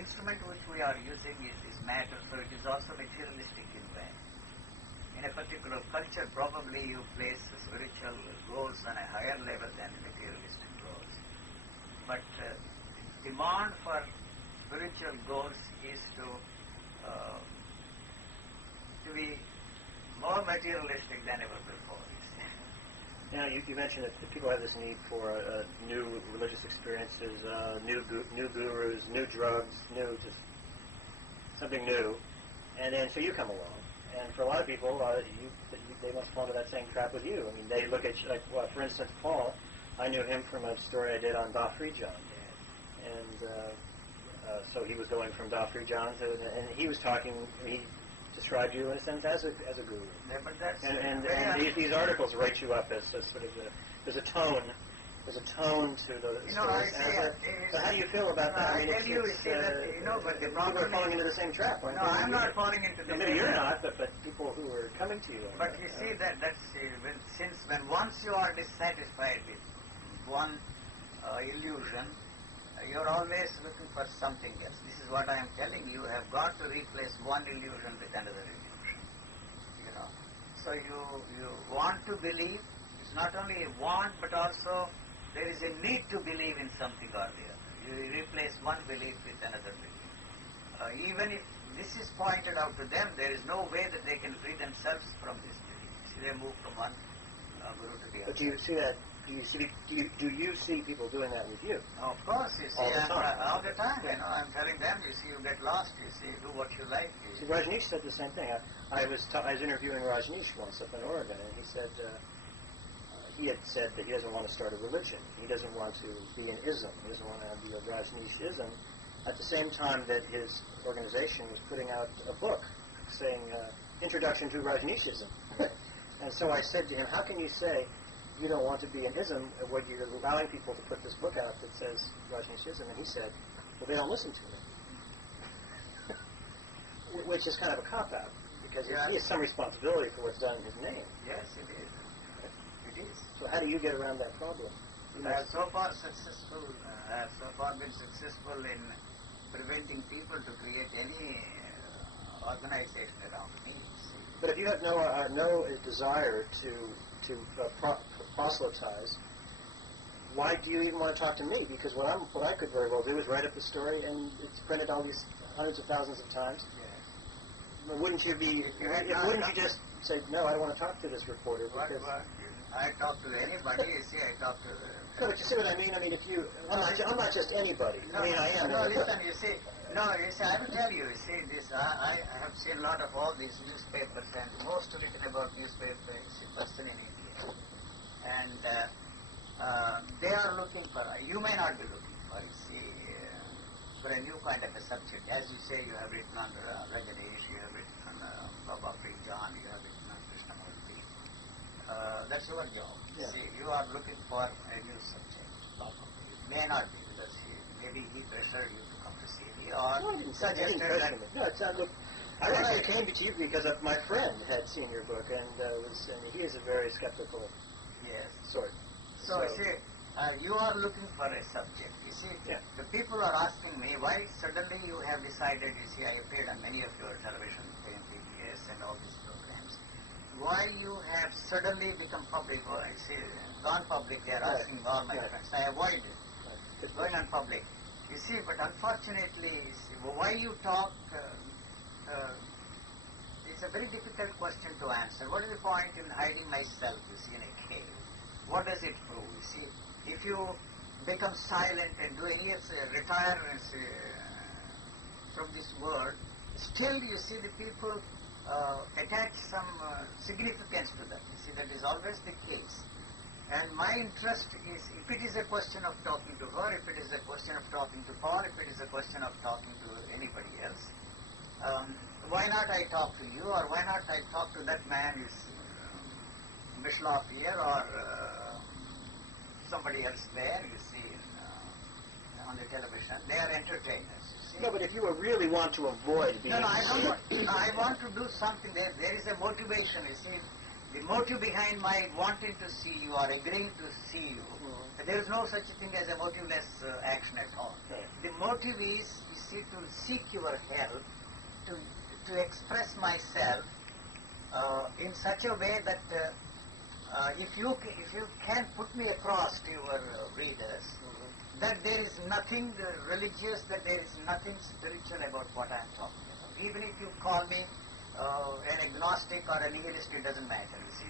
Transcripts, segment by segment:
instrument which we are using is matter, so it is also materialistic in way. In a particular culture, probably you place spiritual goals on a higher level than materialistic goals. But demand for spiritual goals is to be more materialistic than ever before. Now, you mentioned that people have this need for new religious experiences, new gurus, new drugs, just something new, and then so you come along. And for a lot of people, they must fall into that same trap with you. I mean, they look at, for instance, Paul. I knew him from a story I did on Bafrijan, and so he was going from Bafrijan to, and he was talking. He described you in a sense as a guru. Yeah, but that's and these articles write you up as sort of there's a tone to the stories. So how do you feel about that? I tell you, but the problem people are falling into the same trap, aren't they? No, I'm not falling into the same trap. Maybe you're not, but people who are coming to you. But you see when once you are dissatisfied with one illusion, you're always looking for something else. This is what I am telling you. You have got to replace one illusion with another illusion. So you want to believe. It's not only a want, but also there is a need to believe in something or the other. You replace one belief with another belief. Even if this is pointed out to them, there is no way that they can free themselves from this belief. See, they move from one guru to the other. But do you see that? Do you see people doing that with you? Of course, you see, all the time. I'm telling them, you see, you get lost. You see, do what you like. See, Rajneesh said the same thing. I was interviewing Rajneesh once up in Oregon, and he said he had said that he doesn't want to start a religion. He doesn't want to be an ism. He doesn't want to be a Rajneesh-ism. At the same time that his organization was putting out a book saying Introduction to Rajneeshism. And so I said to him, how can you say you don't want to be an ism when you're allowing people to put this book out that says Rajneeshism? And he said, well, they don't listen to me. Which is kind of a cop-out, because he has some responsibility for what's done in his name. Yes, it is. It is. So how do you get around that problem? I have so far been successful in preventing people to create any organization around me. But if you have no desire to proselytize, why do you even want to talk to me? Because what I could very well do is write up the story, and it's printed all these hundreds of thousands of times. Yes. Wouldn't you just say, no, I don't want to talk to this reporter? Because I talk to anybody. You see, I talk to. No, but you see what I mean? I mean, I'm not just anybody. No, I mean, I am. No, listen, you see, I will tell you, this, I have seen a lot of all these newspapers, and most written about newspapers person in India. And they are looking for, you may not be looking for, you see, for a new kind of a subject. As you say, you have written on Rajneesh, you have written on Baba John, you have written on Krishnamurti. That's your job. Yeah. See, you are looking for a new subject. It may not be, because maybe he pressured you to come to see me, or suggested that. No, it's not. Look, I actually came to you because my friend had seen your book, and he is a very skeptical sort. So see, you are looking for a subject. You see, the people are asking me, why suddenly you have decided, you see, I appeared on many of your television, PBS and all these programs. Why you have suddenly become public, or you see, gone public, they are asking all my friends. I avoid it, going on public. You see, but unfortunately, why you talk, it's a very difficult question to answer. What is the point in hiding myself, you see, in a cave? What does it prove? You see, if you become silent and retire from this world, still you see the people attach some significance to that. You see, that is always the case. And my interest is, if it is a question of talking to her, if it is a question of talking to Paul, if it is a question of talking to anybody else, why not I talk to you, or why not I talk to that man, Mishlov here, or somebody else there, you see, on the television. They are entertainers, you see. No, but if you really want to avoid being... No, I don't want. I want to do something. There is a motivation, you see. The motive behind my wanting to see you or agreeing to see you, there is no such thing as a motiveless action at all. Right. The motive is, you see, to seek your help, to express myself in such a way that if you can put me across to your readers, that there is nothing religious, that there is nothing spiritual about what I am talking about. Even if you call me an agnostic or a nihilist, it doesn't matter. You see,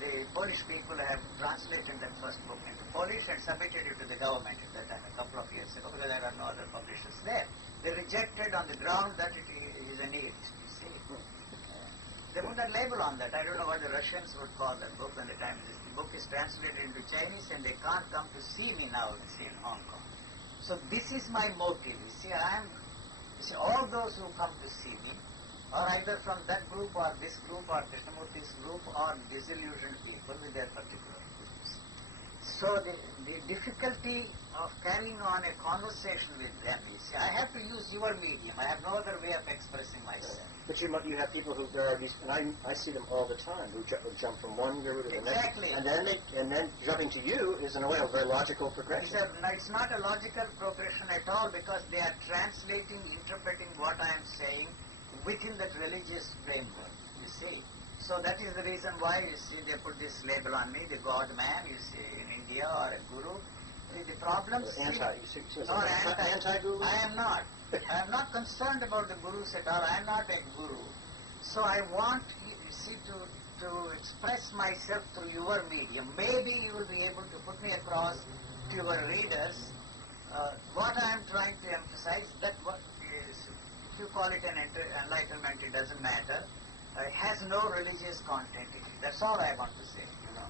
the Polish people have translated that first book into Polish and submitted it to the government at that time, a couple of years ago, because there are no other publishers there. They rejected on the ground that it is a nihilist, you see. They put a label on that. I don't know what the Russians would call that book when the time is. The book is translated into Chinese and they can't come to see me now, you see, in Hong Kong. So this is my motive. You see, all those who come to see me are either from that group or this group or Krishnamurti's group or disillusioned people with their particular groups. So the difficulty of carrying on a conversation with them is, I have to use your medium. I have no other way of expressing myself. But you have people who, there are these, and I see them all the time, who jump from one guru to the Exactly. next. And then jumping to you is in a way a very logical progression. It's not a logical progression at all, because they are translating, interpreting what I am saying within that religious framework, you see. So that is the reason why, you see, they put this label on me, the God man, you see, in India, or a guru. The problem is... Anti-guru? I am not. I am not concerned about the gurus at all. I am not a guru. So I want, you see, to express myself through your medium. Maybe you will be able to put me across to your readers. What I am trying to emphasize, that what is, if you call it an enlightenment, it doesn't matter. It has no religious content in it. That's all I want to say.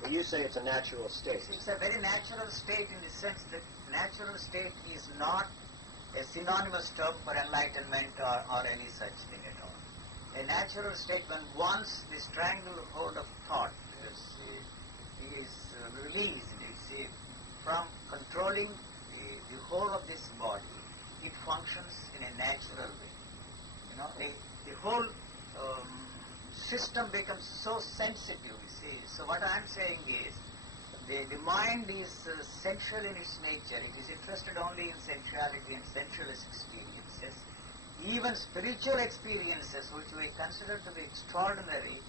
You say it's a natural state. It's a very natural state in the sense that natural state is not a synonymous term for enlightenment or any such thing at all. A natural state, when once the stranglehold of thought is released, you see, from controlling the whole of this body, it functions in a natural way. The whole system becomes so sensitive, you see. So what I am saying is, the mind is sensual in its nature. It is interested only in sensuality and sensualist experiences. Even spiritual experiences, which we consider to be extraordinary,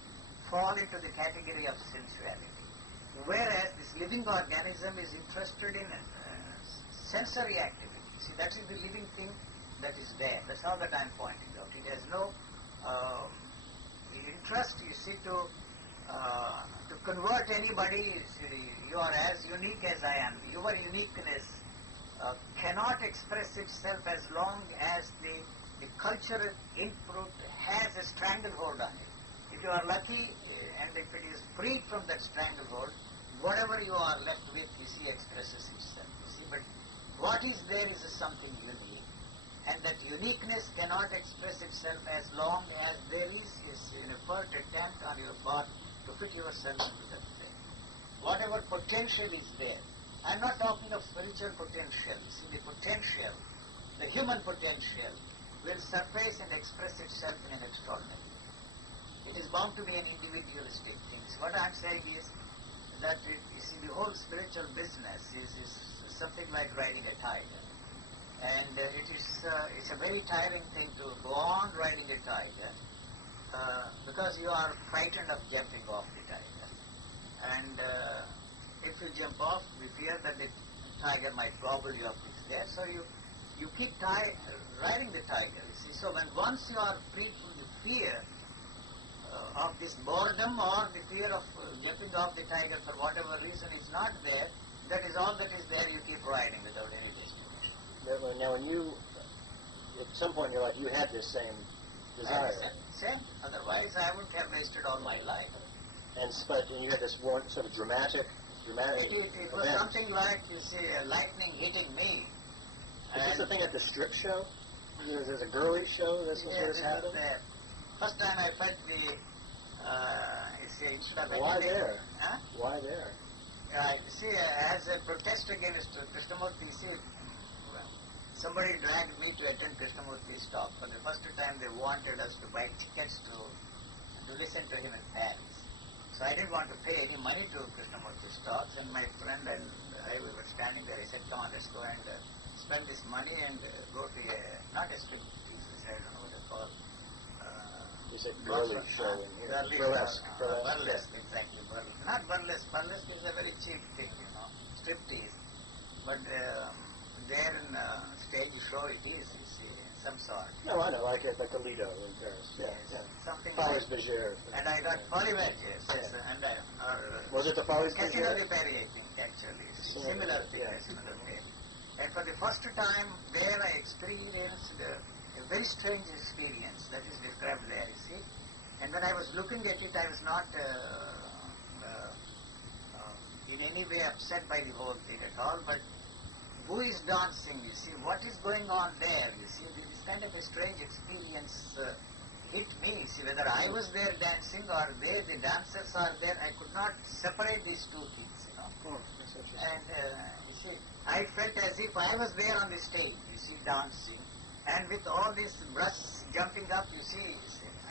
fall into the category of sensuality. Whereas this living organism is interested in sensory activity. See, that is the living thing that is there. That's all that I am pointing out. It has no interest, you see, to convert anybody. You are as unique as I am. Your uniqueness cannot express itself as long as the cultural input has a stranglehold on it. If you are lucky and if it is freed from that stranglehold, whatever you are left with, you see, expresses itself. You see, but what is there is something unique, and that uniqueness cannot express itself as long as there is an effort, attempt on your part to fit yourself into that thing. Whatever potential is there. I'm not talking of spiritual potential. See, the potential, the human potential, will surface and express itself in an extraordinary way. It is bound to be an individualistic thing. So what I'm saying is that, you see, the whole spiritual business is something like riding a tiger. And it's a very tiring thing to go on riding a tiger because you are frightened of jumping off the tiger. And if you jump off, we fear that the tiger might gobble you up there. So you keep riding the tiger, you see. So when once you are free from the fear of this boredom or the fear of jumping off the tiger for whatever reason is not there, that is all that is there. You keep riding without any destination. Now when you, at some point in your life, you had this same desire. Same. Otherwise, I wouldn't have wasted all my life. And you had this one sort of dramatic. It was something like, you see, lightning hitting me. Is this the thing at the strip show? There's a girly show. This was where this happened. First time I felt the, you see, instead of why there? Huh? Why there? You see, as a protest against Krishnamurti, you see, somebody dragged me to attend Krishnamurti's talk. For the first time, they wanted us to buy tickets to listen to him in Paris. So I didn't want to pay any money to Krishnamurti's talks, and my friend and I, we were standing there. I said, come on, let's go and spend this money and go to not a strip, I don't know what they call. You said burlesque show in here. Burlesque. Burlesque, exactly. Burlesque. Not burlesque. Burlesque is a very cheap thing, striptease. But there in stage show it is, you see, some sort. No, I know, like the Lido in Paris. Yeah. Something Folies like Bergère. And I got Polyvert, yes. And was it the Folies Casino Bergère? de Paris, I think, actually. Similar thing, similar thing. And for the first time there I experienced a very strange experience that is described there, you see. And when I was looking at it, I was not in any way upset by the whole thing at all, but who is dancing, you see, what is going on there, you see, this kind of a strange experience hit me, see, whether I was there dancing or they, the dancers are there, I could not separate these two things, And, you see, I felt as if I was there on the stage, you see, dancing, and with all this brush jumping up, you see,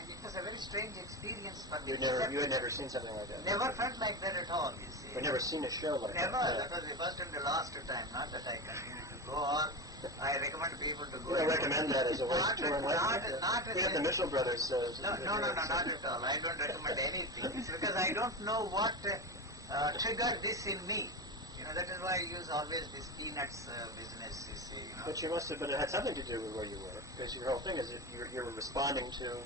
and it was a very strange experience for me. You had never seen something like that? Never felt like that at all, you see. You'd never seen a show like Never. that? That was the first and the last time, not that I continue to go, or I recommend people to go. You don't recommend that as a way to tour in life? Not We have the Mitchell Brothers. No, not at all. I don't recommend anything. It's because I don't know what triggered this in me. That is why I use always this peanuts business, you see. But you must have had something to do with where you were, because your whole thing is that you were responding to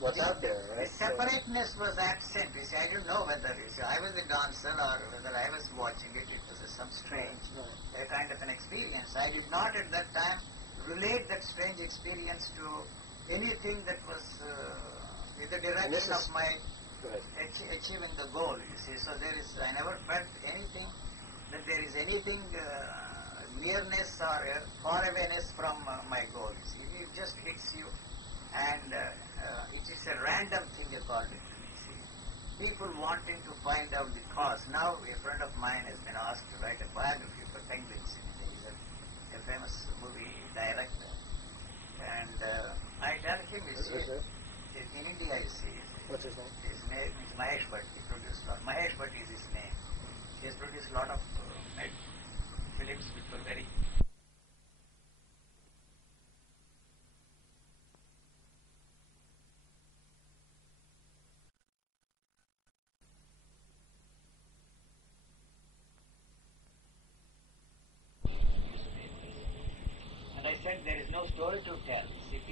what's out there, right? The separateness was absent, you see. I didn't know whether, I was a dancer or whether I was watching it. It was some strange kind of an experience. I did not at that time relate that strange experience to anything that was in the direction of my achieving the goal, you see. So I never felt anything, that there is anything nearness or far awayness from my goal, you see. It just hits you, and it is a random thing according to me, see. People wanting to find out the cause. Now a friend of mine has been asked to write a biography for penguins. He's a famous movie director, and I tell him, you see, in India, you see, what's his name? His name is Mahesh Bhatt. He produced Mahesh Bhatt is his name. He has produced a lot of films which were very and I said there is no story to tell. See,